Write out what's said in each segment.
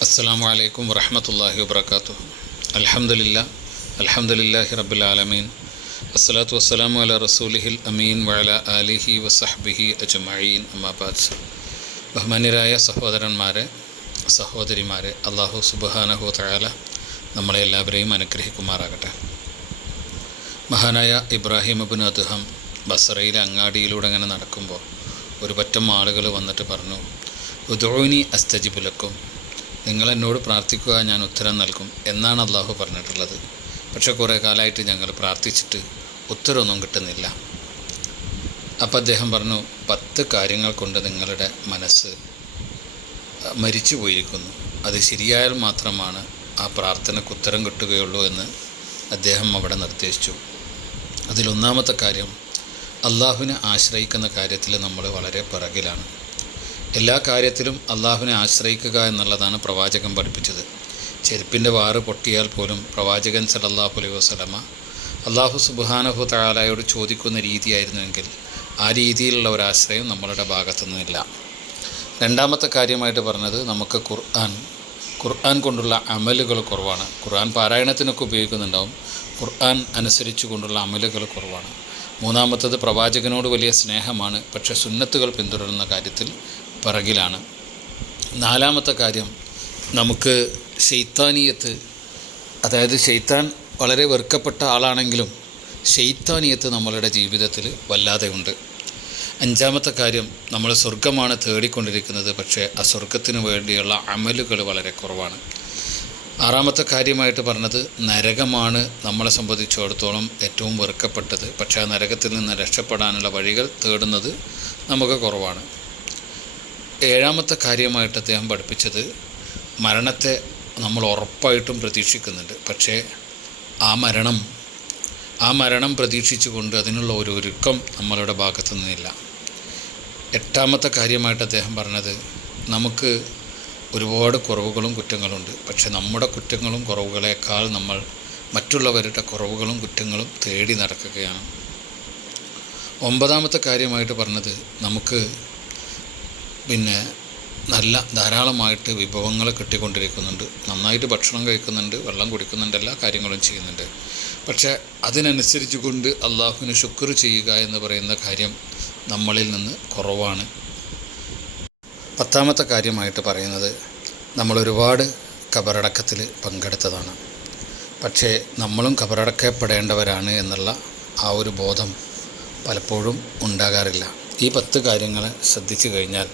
അസ്സാം വലൈക്കും വറഹമത്തല്ലാഹി വാബർക്കാത്തു അലഹമില്ല അലഹമുല്ലാഹി റബുലാലമീൻ അസ്സലാത്തു വസ്സലാമു അല റസൂലിഹിൽ അമീൻ വഅല അലിഹി വസഹ്ബിഹി അജ്മഈൻ. അമ്മാബാദ് ബഹുമാന്യരായ സഹോദരന്മാരെ സഹോദരിമാരെ അള്ളാഹു സുബാനഹു തയാല നമ്മളെ എല്ലാവരെയും അനുഗ്രഹിക്കുമാറാകട്ടെ. മഹാനായ ഇബ്രാഹിം അബിൻ അദ്ദേഹം ബസറയിലെ അങ്ങാടിയിലൂടെ അങ്ങനെ നടക്കുമ്പോൾ ഒരു പറ്റം ആളുകൾ വന്നിട്ട് പറഞ്ഞു ഉദോനി അസ്തജിബുലക്കും നിങ്ങൾ എന്നോട് പ്രാർത്ഥിക്കുക ഞാൻ ഉത്തരം നൽകും എന്നാണ് അള്ളാഹു പറഞ്ഞിട്ടുള്ളത്. പക്ഷേ കുറേ കാലമായിട്ട് ഞങ്ങൾ പ്രാർത്ഥിച്ചിട്ട് ഉത്തരമൊന്നും കിട്ടുന്നില്ല. അപ്പം അദ്ദേഹം പറഞ്ഞു പത്ത് കാര്യങ്ങൾ കൊണ്ട് നിങ്ങളുടെ മനസ്സ് മരിച്ചു പോയിരിക്കുന്നു. അത് ശരിയായാൽ മാത്രമാണ് ആ പ്രാർത്ഥനയ്ക്ക് ഉത്തരം കിട്ടുകയുള്ളൂ എന്ന് അദ്ദേഹം അവിടെ നിർദ്ദേശിച്ചു. അതിലൊന്നാമത്തെ കാര്യം അള്ളാഹുവിനെ ആശ്രയിക്കുന്ന കാര്യത്തിൽ നമ്മൾ വളരെ പിറകിലാണ്. എല്ലാ കാര്യത്തിലും അള്ളാഹുവിനെ ആശ്രയിക്കുക എന്നുള്ളതാണ് പ്രവാചകൻ പഠിപ്പിച്ചത്. ചെരുപ്പിന്റെ വാറ് പൊട്ടിയാൽ പോലും പ്രവാചകൻ സലല്ലാഹു അലൈഹി വസ്ലമ അള്ളാഹു സുബാനഹു താലായോട് ചോദിക്കുന്ന രീതിയായിരുന്നുവെങ്കിൽ ആ രീതിയിലുള്ള ഒരാശ്രയം നമ്മളുടെ ഭാഗത്തുനിന്നില്ല. രണ്ടാമത്തെ കാര്യമായിട്ട് പറഞ്ഞത് നമുക്ക് ഖുർആൻ ഖുർആൻ കൊണ്ടുള്ള അമലുകൾ കുറവാണ്. ഖുർആൻ പാരായണത്തിനൊക്കെ ഉപയോഗിക്കുന്നുണ്ടാവും. ഖുർആൻ അനുസരിച്ചു കൊണ്ടുള്ള അമലുകൾ കുറവാണ്. മൂന്നാമത്തത് പ്രവാചകനോട് വലിയ സ്നേഹമാണ്. പക്ഷേ സുന്നത്തുകൾ പിന്തുടരുന്ന കാര്യത്തിൽ പിറകിലാണ്. നാലാമത്തെ കാര്യം നമുക്ക് ശൈത്താനീയത്ത് അതായത് ശൈത്താൻ വളരെ വെറുക്കപ്പെട്ട ആളാണെങ്കിലും ശൈത്താനീയത്ത് നമ്മളുടെ ജീവിതത്തിൽ വല്ലാതെ ഉണ്ട് അഞ്ചാമത്തെ കാര്യം നമ്മൾ സ്വർഗമാണ് തേടിക്കൊണ്ടിരിക്കുന്നത് പക്ഷേ ആ സ്വർഗത്തിന് വേണ്ടിയുള്ള അമലുകൾ വളരെ കുറവാണ്. ആറാമത്തെ കാര്യമായിട്ട് പറഞ്ഞത് നരകമാണ് നമ്മളെ സംബന്ധിച്ചിടത്തോളം ഏറ്റവും വെറുക്കപ്പെട്ടത് പക്ഷേ ആ നരകത്തിൽ നിന്ന് രക്ഷപ്പെടാനുള്ള വഴികൾ തേടുന്നത് നമുക്ക് കുറവാണ്. ഏഴാമത്തെ കാര്യമായിട്ട് അദ്ദേഹം പഠിപ്പിച്ചത് മരണത്തെ നമ്മൾ ഉറപ്പായിട്ടും പ്രതീക്ഷിക്കുന്നുണ്ട്. പക്ഷേ ആ മരണം ആ മരണം പ്രതീക്ഷിച്ചുകൊണ്ട് അതിനുള്ള ഒരു ഒരുക്കം നമ്മളുടെ ഭാഗത്തു നിന്നില്ല. എട്ടാമത്തെ കാര്യമായിട്ട് അദ്ദേഹം പറഞ്ഞത് നമുക്ക് ഒരുപാട് കുറവുകളും കുറ്റങ്ങളുണ്ട്. പക്ഷെ നമ്മുടെ കുറ്റങ്ങളും കുറവുകളേക്കാൾ നമ്മൾ മറ്റുള്ളവരുടെ കുറവുകളും കുറ്റങ്ങളും തേടി നടക്കുകയാണ്. ഒമ്പതാമത്തെ കാര്യമായിട്ട് പറഞ്ഞത് നമുക്ക് പിന്നെ നല്ല ധാരാളമായിട്ട് വിഭവങ്ങൾ കിട്ടിക്കൊണ്ടിരിക്കുന്നുണ്ട്. നന്നായിട്ട് ഭക്ഷണം കഴിക്കുന്നുണ്ട് വെള്ളം കുടിക്കുന്നുണ്ട് എല്ലാ കാര്യങ്ങളും ചെയ്യുന്നുണ്ട്. പക്ഷേ അതിനനുസരിച്ച് കൊണ്ട് അള്ളാഹുവിന് ശുക്ർ ചെയ്യുക എന്ന് പറയുന്ന കാര്യം നമ്മളിൽ നിന്ന് കുറവാണ്. പത്താമത്തെ കാര്യമായിട്ട് പറയുന്നത് നമ്മൾ ഒരുപാട് കബറടക്കത്തിൽ പങ്കെടുത്തതാണ്. പക്ഷേ നമ്മളും കബറടക്കപ്പെടേണ്ടവരാണ് എന്നുള്ള ആ ഒരു ബോധം പലപ്പോഴും ഉണ്ടാകാറില്ല. ഈ പത്ത് കാര്യങ്ങൾ ശ്രദ്ധിച്ചു കഴിഞ്ഞാൽ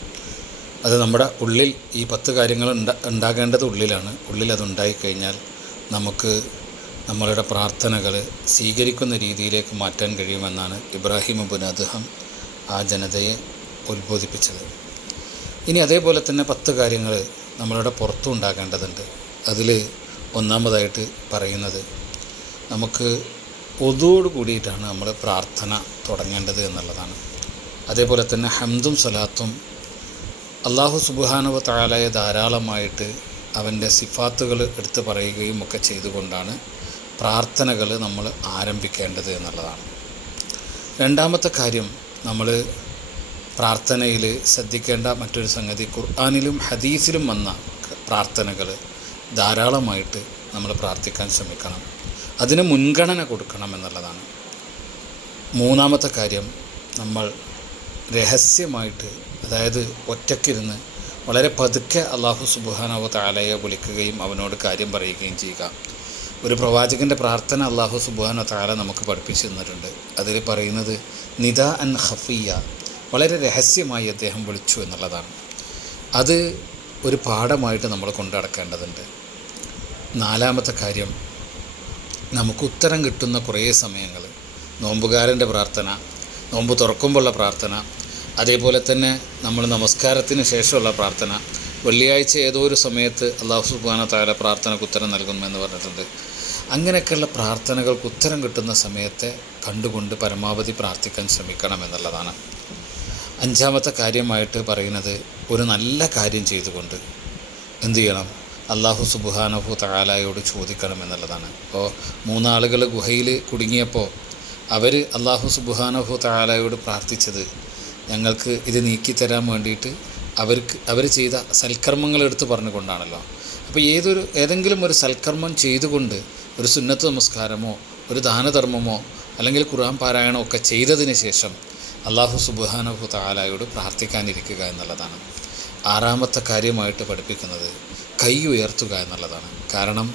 അത് നമ്മുടെ ഉള്ളിൽ ഈ പത്ത് കാര്യങ്ങൾ ഉണ്ടാ ഉണ്ടാകേണ്ടത് ഉള്ളിലാണ്. ഉള്ളിൽ അത് ഉണ്ടായിക്കഴിഞ്ഞാൽ നമുക്ക് നമ്മളുടെ പ്രാർത്ഥനകൾ സ്വീകരിക്കുന്ന രീതിയിലേക്ക് മാറ്റാൻ കഴിയുമെന്നാണ് ഇബ്രാഹിം അബുൻ അദ്ദേഹം ആ ജനതയെ ഉത്ബോധിപ്പിച്ചത്. ഇനി അതേപോലെ തന്നെ പത്ത് കാര്യങ്ങൾ നമ്മളുടെ പുറത്തും ഉണ്ടാകേണ്ടതുണ്ട്. അതിൽ ഒന്നാമതായിട്ട് പറയുന്നത് നമുക്ക് പൊതുവോട് കൂടിയിട്ടാണ് നമ്മൾ പ്രാർത്ഥന തുടങ്ങേണ്ടത് എന്നുള്ളതാണ്. അതേപോലെ തന്നെ ഹംദും സലാത്തും അള്ളാഹു സുബാനുവ താലായ ധാരാളമായിട്ട് അവന്റെ സിഫാത്തുകൾ എടുത്തു പറയുകയും ഒക്കെ ചെയ്തുകൊണ്ടാണ് പ്രാർത്ഥനകൾ നമ്മൾ ആരംഭിക്കേണ്ടത് എന്നുള്ളതാണ്. രണ്ടാമത്തെ കാര്യം നമ്മൾ പ്രാർത്ഥനയിൽ ശ്രദ്ധിക്കേണ്ട മറ്റൊരു സംഗതി ഖുർആാനിലും ഹദീസിലും വന്ന പ്രാർത്ഥനകൾ ധാരാളമായിട്ട് നമ്മൾ പ്രാർത്ഥിക്കാൻ ശ്രമിക്കണം. അതിന് മുൻഗണന കൊടുക്കണം എന്നുള്ളതാണ്. മൂന്നാമത്തെ കാര്യം നമ്മൾ രഹസ്യമായിട്ട് അതായത് ഒറ്റക്കിരുന്ന് വളരെ പതുക്കെ അള്ളാഹു സുബുഹാനാവ താലയെ വിളിക്കുകയും അവനോട് കാര്യം പറയുകയും ചെയ്യുക. ഒരു പ്രവാചകന്റെ പ്രാർത്ഥന അള്ളാഹു സുബുഹാന താല നമുക്ക് പഠിപ്പിച്ചു തന്നിട്ടുണ്ട് അതിൽ പറയുന്നത് നിദ അൻ ഹഫിയ വളരെ രഹസ്യമായി അദ്ദേഹം വിളിച്ചു എന്നുള്ളതാണ്. അത് ഒരു പാഠമായിട്ട് നമ്മൾ കൊണ്ടടക്കേണ്ടതുണ്ട് നാലാമത്തെ കാര്യം നമുക്ക് ഉത്തരം കിട്ടുന്ന കുറേ സമയങ്ങൾ നോമ്പുകാരന്റെ പ്രാർത്ഥന നോമ്പ് തുറക്കുമ്പോഴുള്ള പ്രാർത്ഥന അതേപോലെ തന്നെ നമ്മൾ നമസ്കാരത്തിന് ശേഷമുള്ള പ്രാർത്ഥന. വെള്ളിയാഴ്ച ഏതോ ഒരു സമയത്ത് അള്ളാഹു സുബാന താര പ്രാർത്ഥനയ്ക്ക് ഉത്തരം നൽകുമെന്ന് പറഞ്ഞിട്ടുണ്ട്. അങ്ങനെയൊക്കെയുള്ള പ്രാർത്ഥനകൾക്ക് ഉത്തരം കിട്ടുന്ന സമയത്തെ കണ്ടുകൊണ്ട് പരമാവധി പ്രാർത്ഥിക്കാൻ ശ്രമിക്കണം എന്നുള്ളതാണ്. അഞ്ചാമത്തെ കാര്യമായിട്ട് പറയുന്നത് ഒരു നല്ല കാര്യം ചെയ്തുകൊണ്ട് എന്തു ചെയ്യണം? അള്ളാഹു സുബുഹാനഹു തകാലായോട് ചോദിക്കണം എന്നുള്ളതാണ്. അപ്പോൾ മൂന്നാളുകൾ ഗുഹയിൽ കുടുങ്ങിയപ്പോൾ അവർ അള്ളാഹു സുബുഹാനഹു തകാലായോട് പ്രാർത്ഥിച്ചത് ഞങ്ങൾക്ക് ഇത് നീക്കിത്തരാൻ വേണ്ടിയിട്ട് അവർക്ക് അവർ ചെയ്ത സൽക്കർമ്മങ്ങൾ എടുത്ത് പറഞ്ഞുകൊണ്ടാണല്ലോ. അപ്പോൾ ഏതൊരു ഏതെങ്കിലും ഒരു സൽക്കർമ്മം ചെയ്തുകൊണ്ട് ഒരു സുന്നത്ത് നമസ്കാരമോ ഒരു ദാനധർമ്മമോ അല്ലെങ്കിൽ ഖുർആൻ പാരായണമോ ഒക്കെ ചെയ്തതിന് ശേഷം അള്ളാഹു സുബാനഹു താലായോട് പ്രാർത്ഥിക്കാനിരിക്കുക എന്നുള്ളതാണ്. ആറാമത്തെ കാര്യമായിട്ട് പഠിപ്പിക്കുന്നത് കൈ ഉയർത്തുക എന്നുള്ളതാണ്. കാരണം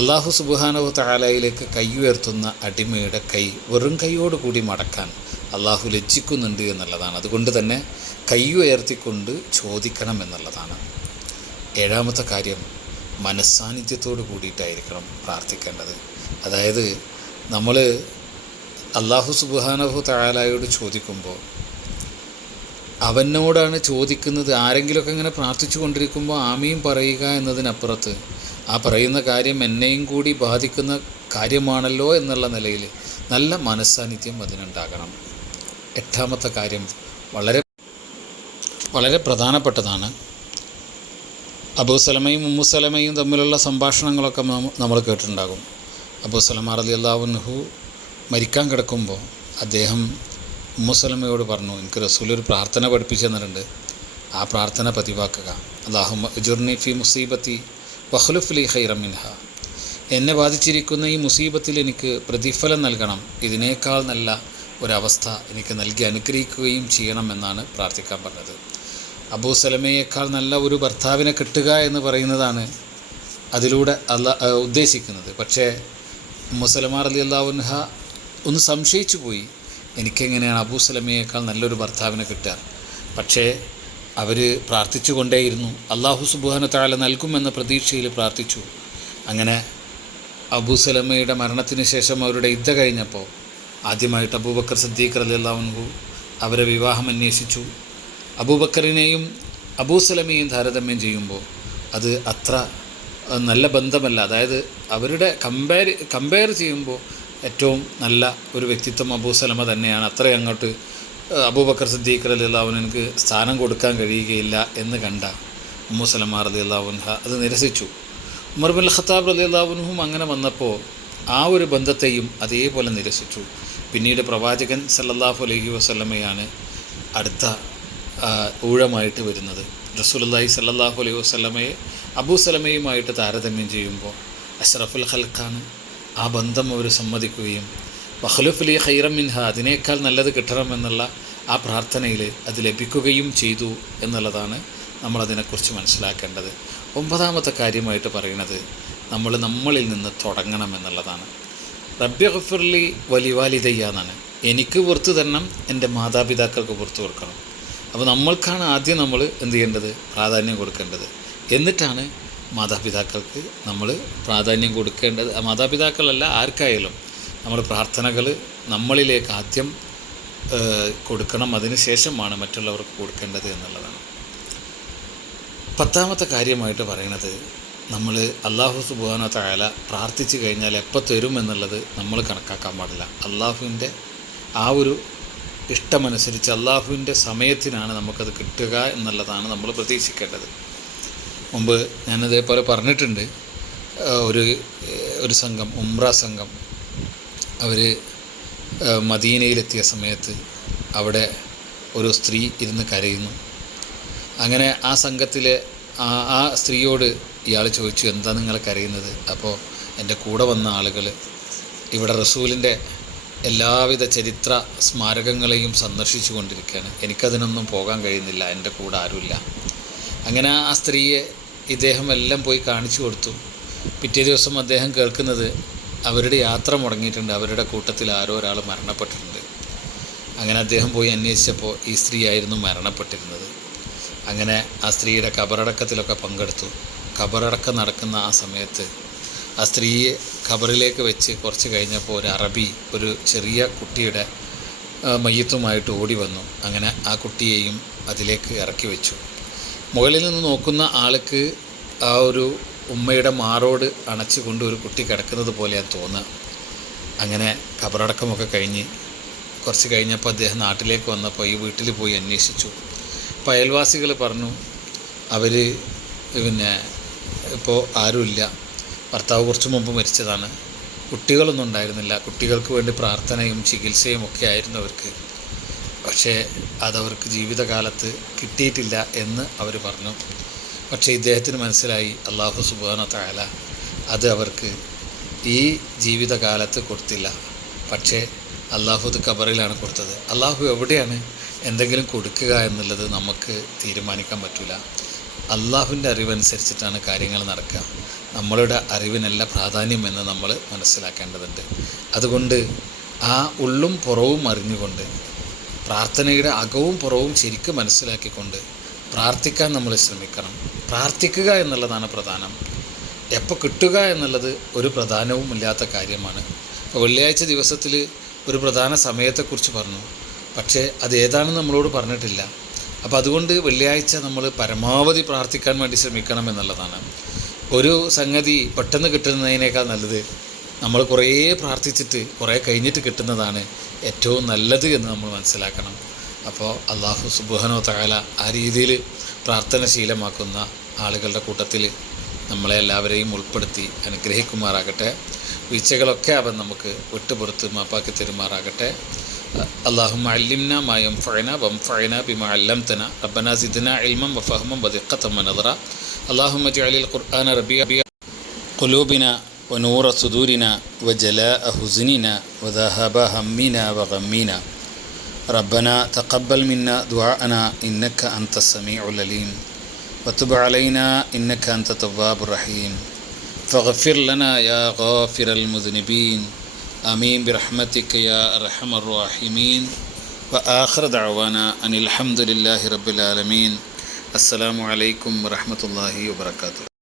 അള്ളാഹു സുബാനഹു താലയിലേക്ക് കൈ ഉയർത്തുന്ന അടിമയുടെ കൈ വെറും കൈയോട് കൂടി മടക്കാൻ അള്ളാഹു ലജ്ജിക്കുന്നുണ്ട് എന്നുള്ളതാണ്. അതുകൊണ്ട് തന്നെ കൈ ഉയർത്തിക്കൊണ്ട് ചോദിക്കണം എന്നുള്ളതാണ്. ഏഴാമത്തെ കാര്യം മനസ്സാന്നിധ്യത്തോട് കൂടിയിട്ടായിരിക്കണം പ്രാർത്ഥിക്കേണ്ടത്. അതായത് നമ്മൾ അള്ളാഹു സുബാനഹു തായാലായോട് ചോദിക്കുമ്പോൾ അവനോടാണ് ചോദിക്കുന്നത് ആരെങ്കിലുമൊക്കെ ഇങ്ങനെ പ്രാർത്ഥിച്ചു കൊണ്ടിരിക്കുമ്പോൾ ആമയും പറയുക എന്നതിനപ്പുറത്ത് ആ പറയുന്ന കാര്യം എന്നെയും കൂടി ബാധിക്കുന്ന കാര്യമാണല്ലോ എന്നുള്ള നിലയിൽ നല്ല മനസ്സാന്നിധ്യം അതിനുണ്ടാകണം. എട്ടാമത്തെ കാര്യം വളരെ വളരെ പ്രധാനപ്പെട്ടതാണ്. അബൂസലമയും ഉമ്മുസലമയും തമ്മിലുള്ള സംഭാഷണങ്ങളൊക്കെ നമ്മൾ കേട്ടിട്ടുണ്ടാകും. അബൂസലമ അലി അള്ളാഹുൻഹു മരിക്കാൻ കിടക്കുമ്പോൾ അദ്ദേഹം ഉമ്മുസലമയോട് പറഞ്ഞു എനിക്ക് റസൂൽ ഒരു പ്രാർത്ഥന പഠിപ്പിച്ചു തന്നിട്ടുണ്ട് ആ പ്രാർത്ഥന പതിവാക്കുക. അള്ളാഹു ജുർനി ഫി മുസീബത്തി വഹ്ലുഫ്ലി ഹൈറമിൻഹ എന്നെ ബാധിച്ചിരിക്കുന്ന ഈ മുസീബത്തിൽ എനിക്ക് പ്രതിഫലം നൽകണം. ഇതിനേക്കാൾ നല്ല ഒരവസ്ഥ എനിക്ക് നൽകി അനുഗ്രഹിക്കുകയും ചെയ്യണമെന്നാണ് പ്രാർത്ഥിക്കാൻ പറഞ്ഞത്. അബൂ സലമയേക്കാൾ നല്ല ഒരു ഭർത്താവിനെ കിട്ടുക എന്ന് പറയുന്നതാണ് അതിലൂടെ അല്ല ഉദ്ദേശിക്കുന്നത്. പക്ഷേ മുസലമാർ അലി അള്ളാഹുൻഹ ഒന്ന് സംശയിച്ചു പോയി. എനിക്കെങ്ങനെയാണ് അബൂ സലമയേക്കാൾ നല്ലൊരു ഭർത്താവിനെ കിട്ടുക പക്ഷേ അവർ പ്രാർത്ഥിച്ചു കൊണ്ടേയിരുന്നു. അള്ളാഹു സുബുഹാന നൽകുമെന്ന പ്രതീക്ഷയിൽ പ്രാർത്ഥിച്ചു. അങ്ങനെ അബൂ സലമയുടെ മരണത്തിന് ശേഷം അവരുടെ യുദ്ധ കഴിഞ്ഞപ്പോൾ ആദ്യമായിട്ട് അബൂബക്കർ സദ്ദീഖർ അലി അള്ളാഹുൻഹു അവരെ വിവാഹം അന്വേഷിച്ചു. അബൂബക്കറിനെയും അബൂസലമയെയും താരതമ്യം ചെയ്യുമ്പോൾ അത് അത്ര നല്ല ബന്ധമല്ല. അതായത് അവരുടെ കമ്പയർ കമ്പയർ ചെയ്യുമ്പോൾ ഏറ്റവും നല്ല ഒരു വ്യക്തിത്വം അബൂസലമ തന്നെയാണ്. അത്രയും അങ്ങോട്ട് അബൂബക്കർ സിദ്ദീഖ് അലി അള്ളാഹുനക്ക് സ്ഥാനം കൊടുക്കാൻ കഴിയുകയില്ല എന്ന് കണ്ട ഉമ്മു അലി അള്ളാഹുൻഹ അത് നിരസിച്ചു. ഉമർ ബിൻ ഖത്താബ് അലി അള്ളാഹുൻഹും അങ്ങനെ വന്നപ്പോൾ ആ ഒരു ബന്ധത്തെയും അതേപോലെ നിരസിച്ചു. പിന്നീട് പ്രവാചകൻ സല്ലല്ലാഹു അലൈഹി വസ്ലമയാണ് അടുത്ത ഊഴമായിട്ട് വരുന്നത്. റസൂലുള്ളാഹി സല്ലല്ലാഹു അലൈഹി വസ്ലമയെ അബൂ സലമയുമായിട്ട് താരതമ്യം ചെയ്യുമ്പോൾ അഷ്റഫുൽ ഖൽഖാണ് ആ ബന്ധം അവർ സമ്മതിക്കുകയും വഹ്ലുഫലി ഹൈറം മിൻഹ അതിനേക്കാൾ നല്ലത് കിട്ടണമെന്നുള്ള ആ പ്രാർത്ഥനയിൽ അത് ലഭിക്കുകയും ചെയ്തു എന്നുള്ളതാണ് നമ്മളതിനെക്കുറിച്ച് മനസ്സിലാക്കേണ്ടത്. ഒമ്പതാമത്തെ കാര്യമായിട്ട് പറയുന്നത് നമ്മൾ നമ്മളിൽ നിന്ന് തുടങ്ങണം എന്നുള്ളതാണ്. റബ്ബി ഗഫുർലി വലിവാലിതയ്യ എന്നാണ്. എനിക്ക് പുറത്തു തരണം എന്റെ മാതാപിതാക്കൾക്ക് പുറത്തു കൊടുക്കണം. അപ്പോൾ നമ്മൾക്കാണ് ആദ്യം നമ്മൾ എന്ത് ചെയ്യേണ്ടത്? പ്രാധാന്യം കൊടുക്കേണ്ടത്. എന്നിട്ടാണ് മാതാപിതാക്കൾക്ക് നമ്മൾ പ്രാധാന്യം കൊടുക്കേണ്ടത്. മാതാപിതാക്കളല്ല ആർക്കായാലും നമ്മൾ പ്രാർത്ഥനകൾ നമ്മളിലേക്ക് ആദ്യം കൊടുക്കണം. അതിന് ശേഷമാണ് മറ്റുള്ളവർക്ക് കൊടുക്കേണ്ടത് എന്നുള്ളതാണ്. പത്താമത്തെ കാര്യമായിട്ട് പറയുന്നത് നമ്മൾ അള്ളാഹു സുബാന തായാല പ്രാർത്ഥിച്ചു കഴിഞ്ഞാൽ എപ്പോൾ തരും എന്നുള്ളത് നമ്മൾ കണക്കാക്കാൻ പാടില്ല. അള്ളാഹുവിന്റെ ആ ഒരു ഇഷ്ടമനുസരിച്ച് അള്ളാഹുവിന്റെ സമയത്തിനാണ് നമുക്കത് കിട്ടുക എന്നുള്ളതാണ് നമ്മൾ പ്രതീക്ഷിക്കേണ്ടത്. മുമ്പ് ഞാനിതേപോലെ പറഞ്ഞിട്ടുണ്ട്. ഒരു ഒരു സംഘം ഉംറ സംഘം അവർ മദീനയിലെത്തിയ സമയത്ത് അവിടെ ഒരു സ്ത്രീ ഇരുന്ന് കരയുന്നു. അങ്ങനെ ആ സംഘത്തിലെ ആ ആ സ്ത്രീയോട് ഇയാൾ ചോദിച്ചു എന്താ നിങ്ങൾ അറിയുന്നത് അപ്പോൾ എന്റെ കൂടെ വന്ന ആളുകൾ ഇവിടെ റസൂലിന്റെ എല്ലാവിധ ചരിത്ര സ്മാരകങ്ങളെയും സന്ദർശിച്ചു കൊണ്ടിരിക്കുകയാണ്. എനിക്കതിനൊന്നും പോകാൻ കഴിയുന്നില്ല എന്റെ കൂടെ ആരുമില്ല. അങ്ങനെ ആ സ്ത്രീയെ ഇദ്ദേഹം എല്ലാം പോയി കാണിച്ചു കൊടുത്തു. പിറ്റേ ദിവസം അദ്ദേഹം കേൾക്കുന്നത് അവരുടെ യാത്ര മുടങ്ങിയിട്ടുണ്ട്. അവരുടെ കൂട്ടത്തിൽ ആരോ ഒരാൾ മരണപ്പെട്ടിട്ടുണ്ട്. അങ്ങനെ അദ്ദേഹം പോയി അന്വേഷിച്ചപ്പോൾ ഈ സ്ത്രീയായിരുന്നു മരണപ്പെട്ടിരുന്നത്. അങ്ങനെ ആ സ്ത്രീയുടെ കബറടക്കത്തിലൊക്കെ പങ്കെടുത്തു. കബറടക്കം നടക്കുന്ന ആ സമയത്ത് ആ സ്ത്രീയെ ഖബറിലേക്ക് വെച്ച് കുറച്ച് കഴിഞ്ഞപ്പോൾ ഒരു അറബി ഒരു ചെറിയ കുട്ടിയുടെ മയ്യത്തുമായിട്ട് ഓടി വന്നു. അങ്ങനെ ആ കുട്ടിയെയും അതിലേക്ക് ഇറക്കി വെച്ചു. മുകളിൽ നിന്ന് നോക്കുന്ന ആൾക്ക് ആ ഒരു ഉമ്മയുടെ മാറോട് അണച്ചുകൊണ്ട് ഒരു കുട്ടി കിടക്കുന്നത് പോലെയാണ് തോന്നുക. അങ്ങനെ ഖബറടക്കമൊക്കെ കഴിഞ്ഞ് കുറച്ച് കഴിഞ്ഞപ്പോൾ അദ്ദേഹം നാട്ടിലേക്ക് വന്നപ്പോൾ ഈ വീട്ടിൽ പോയി അന്വേഷിച്ചു. അപ്പോൾ അയൽവാസികൾ പറഞ്ഞു അവർ പിന്നെ ഇപ്പോൾ ആരുമില്ല. ഭർത്താവ് കുറച്ച് മുമ്പ് മരിച്ചതാണ്. കുട്ടികളൊന്നും ഉണ്ടായിരുന്നില്ല. കുട്ടികൾക്ക് വേണ്ടി പ്രാർത്ഥനയും ചികിത്സയും ഒക്കെ ആയിരുന്നു അവർക്ക്. പക്ഷേ അതവർക്ക് ജീവിതകാലത്ത് കിട്ടിയിട്ടില്ല എന്ന് അവർ പറഞ്ഞു. പക്ഷേ ഇദ്ദേഹത്തിന് മനസ്സിലായി. അള്ളാഹു സുബാന താല അത് അവർക്ക് ഈ ജീവിതകാലത്ത് കൊടുത്തില്ല. പക്ഷേ അള്ളാഹു അത് ഖബറിലാണ് കൊടുത്തത്. അള്ളാഹു എവിടെയാണ് എന്തെങ്കിലും കൊടുക്കുക എന്നുള്ളത് നമുക്ക് തീരുമാനിക്കാൻ പറ്റില്ല അള്ളാഹുവിന്റെ അറിവനുസരിച്ചിട്ടാണ് കാര്യങ്ങൾ നടക്കുക. നമ്മളുടെ അറിവിനല്ല പ്രാധാന്യമെന്ന് നമ്മൾ മനസ്സിലാക്കേണ്ടതുണ്ട്. അതുകൊണ്ട് ആ ഉള്ളും പുറവും അറിഞ്ഞുകൊണ്ട് പ്രാർത്ഥനയുടെ അകവും പുറവും ശരിക്കും മനസ്സിലാക്കിക്കൊണ്ട് പ്രാർത്ഥിക്കാൻ നമ്മൾ ശ്രമിക്കണം. പ്രാർത്ഥിക്കുക എന്നുള്ളതാണ് പ്രധാനം. എപ്പോൾ കിട്ടുക എന്നുള്ളത് ഒരു പ്രധാനവും ഇല്ലാത്ത കാര്യമാണ്. ഇപ്പോൾ വെള്ളിയാഴ്ച ദിവസത്തിൽ ഒരു പ്രധാന സമയത്തെക്കുറിച്ച് പറഞ്ഞു. പക്ഷേ അത് ഏതാണെന്ന് നമ്മളോട് പറഞ്ഞിട്ടില്ല. അപ്പോൾ അതുകൊണ്ട് വെള്ളിയാഴ്ച നമ്മൾ പരമാവധി പ്രാർത്ഥിക്കാൻ വേണ്ടി ശ്രമിക്കണം എന്നുള്ളതാണ്. ഒരു സംഗതി പെട്ടെന്ന് കിട്ടുന്നതിനേക്കാൾ നല്ലത് നമ്മൾ കുറേ പ്രാർത്ഥിച്ചിട്ട് കുറേ കഴിഞ്ഞിട്ട് കിട്ടുന്നതാണ് ഏറ്റവും നല്ലത് എന്ന് നമ്മൾ മനസ്സിലാക്കണം. അപ്പോൾ അള്ളാഹു സുബുഹനോ തകാല ആ രീതിയിൽ പ്രാർത്ഥന ശീലമാക്കുന്ന ആളുകളുടെ കൂട്ടത്തിൽ നമ്മളെ എല്ലാവരെയും ഉൾപ്പെടുത്തി അനുഗ്രഹിക്കുമാറാകട്ടെ. വീഴ്ചകളൊക്കെ അവൻ നമുക്ക് വിട്ടുപുറത്ത് മാപ്പാക്കി തരുമാറാകട്ടെ. اللهم علمنا ما ينفعنا وانفعنا بما علمتنا. ربنا زدنا علما وفهما ودقة ونظرا. اللهم اجعل القرآن ربيع قلوبنا ونور صدورنا وجلاء حزننا وذهاب همنا وغمنا. ربنا تقبل منا دعاءنا إنك أنت السميع العليم. وتب علينا إنك أنت التواب الرحيم. فاغفر لنا يا غافر المذنبين. آمين برحمتك يا أرحم الراحمين. وآخر دعوانا أن الحمد لله رب العالمين. السلام عليكم ورحمة الله وبركاته.